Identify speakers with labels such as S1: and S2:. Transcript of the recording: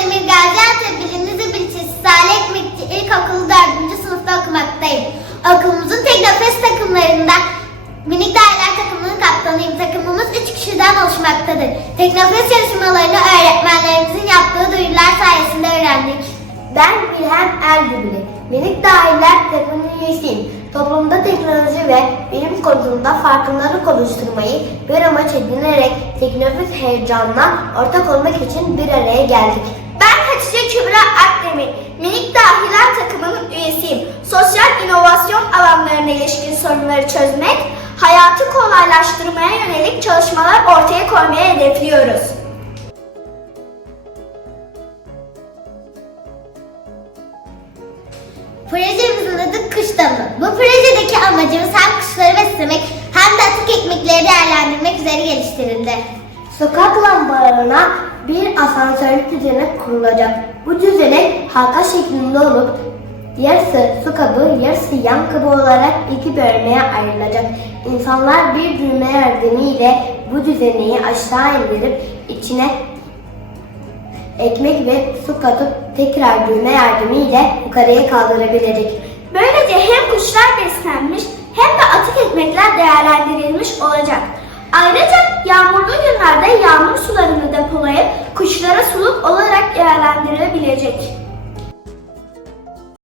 S1: Özdemir Gaziantep Bilimli ilçesi Salih Ekmekçi İlkokulu 4. sınıfta okumaktayım. Okulumuzun Teknofest takımlarında Minik Daireler takımının kaptanıyım. Takımımız 3 kişiden oluşmaktadır. Teknofest yarışmalarını öğretmenlerimizin yaptığı duyurular sayesinde öğrendik.
S2: Ben Wilhelm Ergübülü. Minik Dahiler takımının üyesiyim. Toplumda teknoloji ve bilim konusunda farkındalık oluşturmayı bir amaç edinerek teknoloji heyecanına ortak olmak için bir araya geldik.
S3: Hatice Kübra Akdemir, Minik Dahiler takımının üyesiyim. Sosyal inovasyon alanlarına ilişkin sorunları çözmek, hayatı kolaylaştırmaya yönelik çalışmalar ortaya koymaya hedefliyoruz.
S1: Projemizin adı Kuş Damı. Bu projedeki amacımız hem kuşları beslemek hem de atık ekmekleri değerlendirmek üzere geliştirildi.
S2: Sokak lambalarına bir asansörlü düzenek kurulacak. Bu düzenek halka şeklinde olup yarısı su kabı, yarısı yan kabı olarak iki bölmeye ayrılacak. İnsanlar bir düğme yardımıyla bu düzeneği aşağı indirip içine ekmek ve su katıp tekrar düğme yardımıyla yukarıya kaldırabilecek.
S3: Böylece hem kuşlar beslenmiş hem de atık ekmekler değerlendirilmiş olacak. Ayrıca yağmurlu günlerde kaldırabilecek.